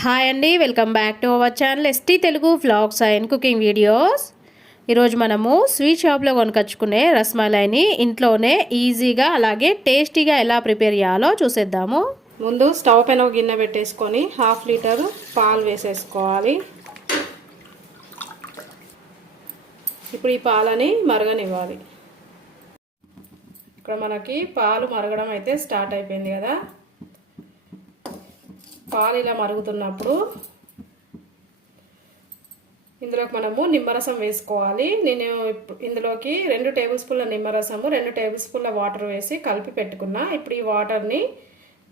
Hi అండి welcome back to our channel ST Telugu vlogs and cooking videos. ఈరోజు మనము sweet షాప్లో కొనుకొచ్చుకునే రస్మలైని ఇంట్లోనే ఈజీగా అలాగే టేస్టీగా ఎలా ప్రిపేర్ చేయాలో చూసేద్దాము. ముందు స్టవ్ పైన గిన్నె పెట్టేసుకొని హాఫ్ లీటర్ పాలు వేసేసుకోవాలి. ఇప్పుడు ఈ పాలని మరగనివ్వాలి. ఇక్కడ మనకి పాలు మరగడం అయితే స్టార్ట్ అయిపోయింది కదా. పాలు ఇలా మరుగుతున్నప్పుడు ఇందులోకి మనము నిమ్మరసం వేసుకోవాలి. నేను ఇందులోకి రెండు టేబుల్ స్పూన్ల నిమ్మరసము రెండు టేబుల్ స్పూన్ల వాటర్ వేసి కలిపి పెట్టుకున్నా. ఇప్పుడు ఈ వాటర్ని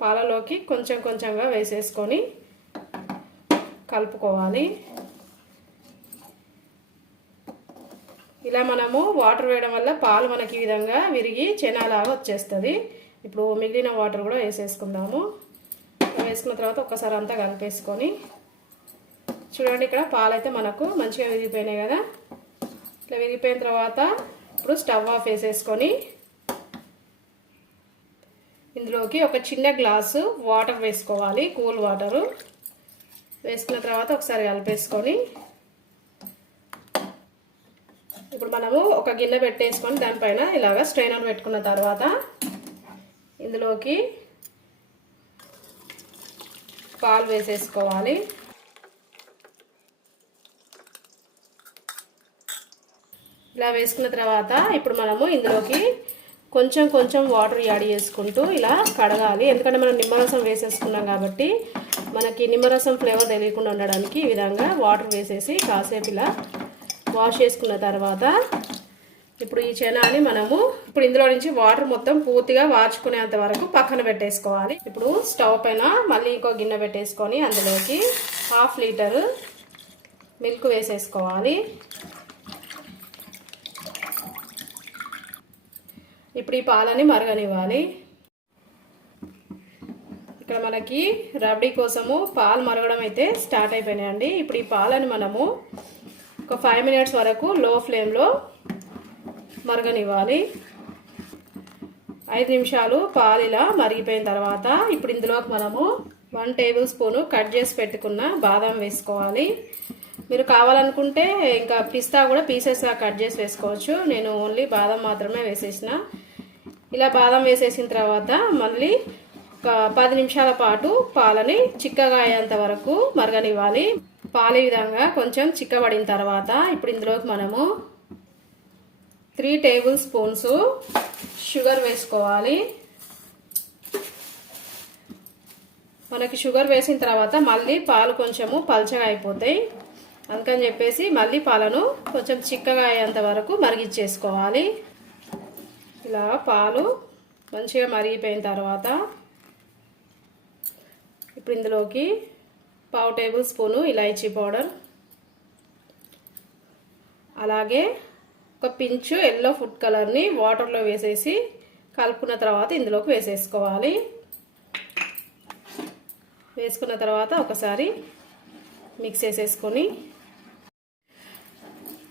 పాలలోకి కొంచెం కొంచెంగా వేసేసుకొని కలుపుకోవాలి. ఇలా మనము వాటర్ వేయడం వల్ల పాలు మనకి ఈ విధంగా విరిగి చెనాలాగా వచ్చేస్తుంది. ఇప్పుడు మిగిలిన వాటర్ కూడా వేసేసుకుందాము. వేసుకున్న తర్వాత ఒక్కసారి అంతా కలిపేసుకొని చూడండి ఇక్కడ పాలు అయితే మనకు మంచిగా విరిగిపోయినాయి కదా. ఇట్లా విరిగిపోయిన తర్వాత ఇప్పుడు స్టవ్ ఆఫ్ వేసేసుకొని ఇందులోకి ఒక చిన్న గ్లాసు వాటర్ వేసుకోవాలి కూల్ వాటరు. వేసుకున్న తర్వాత ఒకసారి కలిపేసుకొని ఇప్పుడు మనము ఒక గిన్నె పెట్టేసుకొని దానిపైన ఇలాగ స్ట్రైనర్ పెట్టుకున్న తర్వాత ఇందులోకి పాలు వేసేసుకోవాలి. ఇలా వేసుకున్న తర్వాత ఇప్పుడు మనము ఇందులోకి కొంచెం కొంచెం వాటర్ యాడ్ చేసుకుంటూ ఇలా కడగాలి. ఎందుకంటే మనం నిమ్మరసం వేసేసుకున్నాం కాబట్టి మనకి నిమ్మరసం ఫ్లేవర్ తెలియకుండా ఉండడానికి ఈ విధంగా వాటర్ వేసేసి కాసేపు ఇలా వాష్ చేసుకున్న తర్వాత ఇప్పుడు ఈ చెనాని మనము ఇప్పుడు ఇందులో నుంచి వాటర్ మొత్తం పూర్తిగా వార్చుకునేంత వరకు పక్కన పెట్టేసుకోవాలి. ఇప్పుడు స్టవ్ పైన మళ్ళీ ఇంకో గిన్నె పెట్టేసుకొని అందులోకి హాఫ్ లీటర్ మిల్క్ వేసేసుకోవాలి. ఇప్పుడు ఈ పాలని మరగనివ్వాలి. ఇక్కడ మనకి రబడీ కోసము పాలు మరగడం అయితే స్టార్ట్ అయిపోయినాయండి. ఇప్పుడు ఈ పాలని మనము ఒక ఫైవ్ మినిట్స్ వరకు లో ఫ్లేమ్లో మరగనివ్వాలి ఐదు నిమిషాలు పాలు ఇలా మరిగిపోయిన తర్వాత ఇప్పుడు ఇందులోకి మనము వన్ టేబుల్ స్పూను కట్ చేసి పెట్టుకున్న బాదం వేసుకోవాలి. మీరు కావాలనుకుంటే ఇంకా పిస్తా కూడా పీసెస్గా కట్ చేసి వేసుకోవచ్చు. నేను ఓన్లీ బాదం మాత్రమే వేసేసిన. ఇలా బాదం వేసేసిన తర్వాత మళ్ళీ ఒక పది నిమిషాల పాటు పాలని చిక్కగా అయ్యేంత వరకు మరగనివ్వాలి. పాలు విధంగా కొంచెం చిక్కబడిన తర్వాత ఇప్పుడు ఇందులోకి మనము త్రీ టేబుల్ స్పూన్స్ షుగర్ వేసుకోవాలి. మనకి షుగర్ వేసిన తర్వాత మళ్ళీ పాలు కొంచెము పల్చగా అయిపోతాయి. అందుకని చెప్పేసి మళ్ళీ పాలను కొంచెం చిక్కగా అయ్యేంత వరకు మరిగిచ్చేసుకోవాలి ఇలా పాలు మంచిగా మరిగిపోయిన తర్వాత ఇప్పుడు ఇందులోకి పావు టేబుల్ స్పూను ఇలాచీ పౌడర్. అలాగే ఒక పించు ఎల్లో ఫుడ్ కలర్ని వాటర్లో వేసేసి కలుపుకున్న తర్వాత ఇందులోకి వేసేసుకోవాలి. వేసుకున్న తర్వాత ఒకసారి మిక్స్ చేసేసుకొని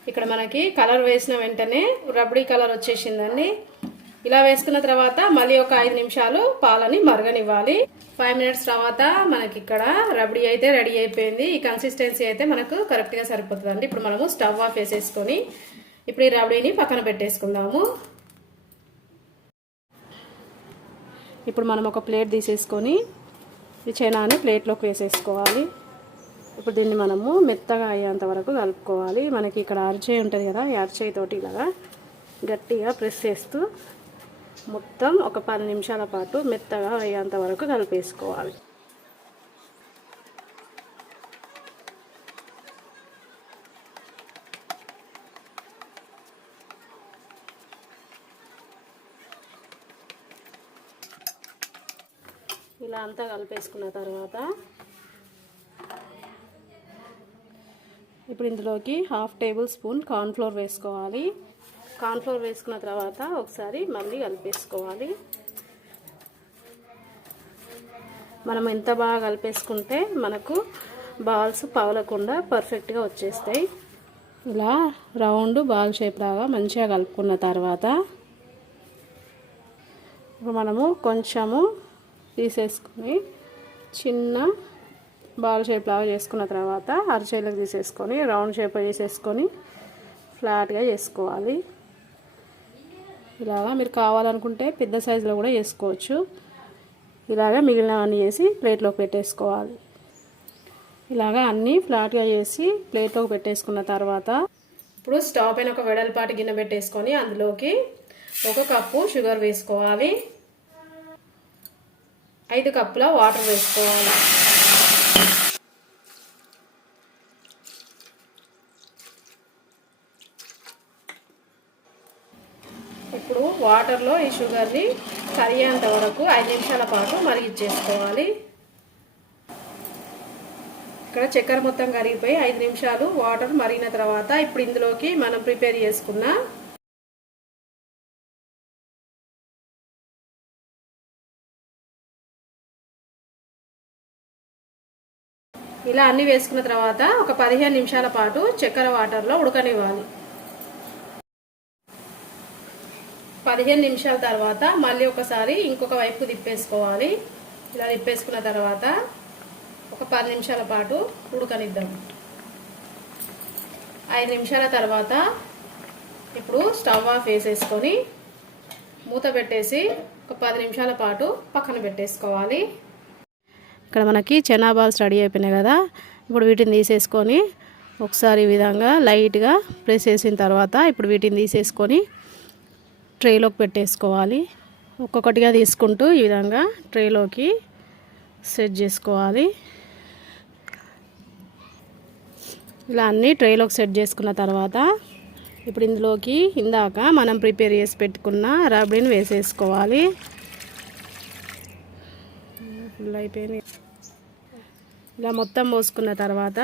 ఇక్కడ మనకి కలర్ వేసిన వెంటనే రబడీ కలర్ వచ్చేసిందండి. ఇలా వేసుకున్న తర్వాత మళ్ళీ ఒక ఐదు నిమిషాలు పాలని మరగనివ్వాలి. ఫైవ్ మినిట్స్ తర్వాత మనకి ఇక్కడ రబడీ అయితే రెడీ అయిపోయింది. ఈ కన్సిస్టెన్సీ అయితే మనకు కరెక్ట్గా సరిపోతుందండి. ఇప్పుడు మనము స్టవ్ ఆఫ్ వేసేసుకొని ఇప్పుడు ఈ రబడీని పక్కన పెట్టేసుకుందాము. ఇప్పుడు మనం ఒక ప్లేట్ తీసేసుకొని ఈ చైనాని ప్లేట్లోకి వేసేసుకోవాలి. ఇప్పుడు దీన్ని మనము మెత్తగా అయ్యేంత వరకు కలుపుకోవాలి. మనకి ఇక్కడ అరచేయి ఉంటుంది కదా ఈ అరచేయి తోటి ఇలాగా గట్టిగా ప్రెస్ చేస్తూ మొత్తం ఒక పది నిమిషాల పాటు మెత్తగా అయ్యేంత వరకు కలిపేసుకోవాలి. ఇలా అంతా కలిపేసుకున్న తర్వాత ఇప్పుడు ఇందులోకి హాఫ్ టేబుల్ స్పూన్ కార్న్ఫ్లోర్ వేసుకోవాలి. కార్న్ఫ్లోర్ వేసుకున్న తర్వాత ఒకసారి మళ్ళీ కలిపేసుకోవాలి. మనం ఎంత బాగా కలిపేసుకుంటే మనకు బాల్స్ పగలకుండా పర్ఫెక్ట్గా వచ్చేస్తాయి. ఇలా రౌండ్ బాల్ షేప్ లాగా మంచిగా కలుపుకున్న తర్వాత ఇప్పుడు మనము కొంచెము తీసేసుకొని చిన్న బాల్ షేప్ లాగా చేసుకున్న తర్వాత అరచేలకు తీసేసుకొని రౌండ్ షేప్ చేసేసుకొని ఫ్లాట్గా చేసుకోవాలి. ఇలాగా మీరు కావాలనుకుంటే పెద్ద సైజులో కూడా చేసుకోవచ్చు. ఇలాగా మిగిలినవన్నీ చేసి ప్లేట్లోకి పెట్టేసుకోవాలి. ఇలాగా అన్నీ ఫ్లాట్గా చేసి ప్లేట్లోకి పెట్టేసుకున్న తర్వాత ఇప్పుడు స్టవ్ పైన ఒక వెడల్పాటి గిన్నె పెట్టేసుకొని అందులోకి ఒక కప్పు షుగర్ వేసుకోవాలి. ఐదు కప్పుల వాటర్ వేసుకోవాలి. ఇప్పుడు వాటర్లో ఈ షుగర్ని కరిగేంత వరకు ఐదు నిమిషాల పాటు మరిగించేసుకోవాలి ఇక్కడ చక్కెర మొత్తం కరిగిపోయి ఐదు నిమిషాలు వాటర్ మరిగిన తర్వాత ఇప్పుడు ఇందులోకి మనం ప్రిపేర్ చేసుకున్న ఇలా అన్ని వేసుకున్న తర్వాత ఒక పదిహేను నిమిషాల పాటు చక్కెర వాటర్లో ఉడకనివ్వాలి. పదిహేను నిమిషాల తర్వాత మళ్ళీ ఒకసారి ఇంకొక వైపు తిప్పేసుకోవాలి. ఇలా తిప్పేసుకున్న తర్వాత ఒక పది నిమిషాల పాటు ఉడకనిద్దాం. ఐదు నిమిషాల తర్వాత ఇప్పుడు స్టవ్ ఆఫ్ వేసేసుకొని మూత పెట్టేసి ఒక పది నిమిషాల పాటు పక్కన పెట్టేసుకోవాలి. ఇక్కడ మనకి చెనా బాల్స్ రెడీ అయిపోయినాయి కదా. ఇప్పుడు వీటిని తీసేసుకొని ఒకసారి ఈ విధంగా లైట్గా ప్రెస్ చేసిన తర్వాత ఇప్పుడు వీటిని తీసేసుకొని ట్రేలోకి పెట్టేసుకోవాలి. ఒక్కొక్కటిగా తీసుకుంటూ ఈ విధంగా ట్రేలోకి సెట్ చేసుకోవాలి. ఇలా అన్నీ ట్రేలోకి సెట్ చేసుకున్న తర్వాత ఇప్పుడు ఇందులోకి ఇందాక మనం ప్రిపేర్ చేసి పెట్టుకున్న రబ్డీని వేసేసుకోవాలి. ఫుల్ అయిపోయింది ఇలా మొత్తం పోసుకున్న తర్వాత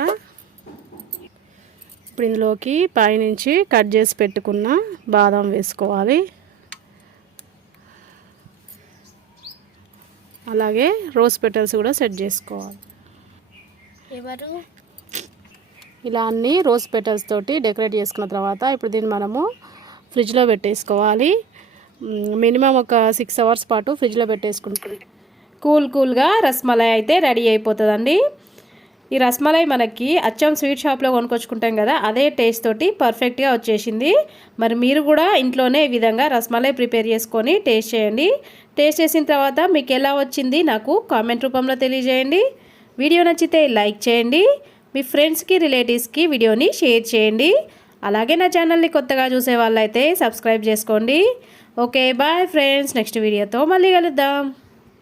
ఇప్పుడు ఇందులోకి పైనుంచి కట్ చేసి పెట్టుకున్న బాదం వేసుకోవాలి. అలాగే రోజ్ పెటల్స్ కూడా సెట్ చేసుకోవాలి. ఎవరు? ఇలా అన్ని రోజ్ పెటల్స్ తోటి డెకరేట్ చేసుకున్న తర్వాత ఇప్పుడు దీన్ని మనము ఫ్రిడ్జ్లో పెట్టేసుకోవాలి. మినిమం ఒక సిక్స్ అవర్స్ పాటు ఫ్రిడ్జ్లో పెట్టేసుకుంటుంది కూల్ కూల్గా రస్మలై అయితే రెడీ అయిపోతుందండి. ఈ రస్మలై మనకి అచ్చం స్వీట్ షాప్లో కొనుక్కొచ్చుకుంటాం కదా అదే టేస్ట్ తోటి పర్ఫెక్ట్గా వచ్చేసింది. మరి మీరు కూడా ఇంట్లోనే ఈ విధంగా రస్మలై ప్రిపేర్ చేసుకొని టేస్ట్ చేయండి. టేస్ట్ చేసిన తర్వాత మీకు ఎలా వచ్చింది నాకు కామెంట్ రూపంలో తెలియజేయండి. వీడియో నచ్చితే లైక్ చేయండి. మీ ఫ్రెండ్స్కి రిలేటివ్స్కి వీడియోని షేర్ చేయండి. అలాగే నా ఛానల్ని కొత్తగా చూసే వాళ్ళైతే సబ్స్క్రైబ్ చేసుకోండి. ఓకే బాయ్ ఫ్రెండ్స్ నెక్స్ట్ వీడియోతో మళ్ళీ కలుద్దాం.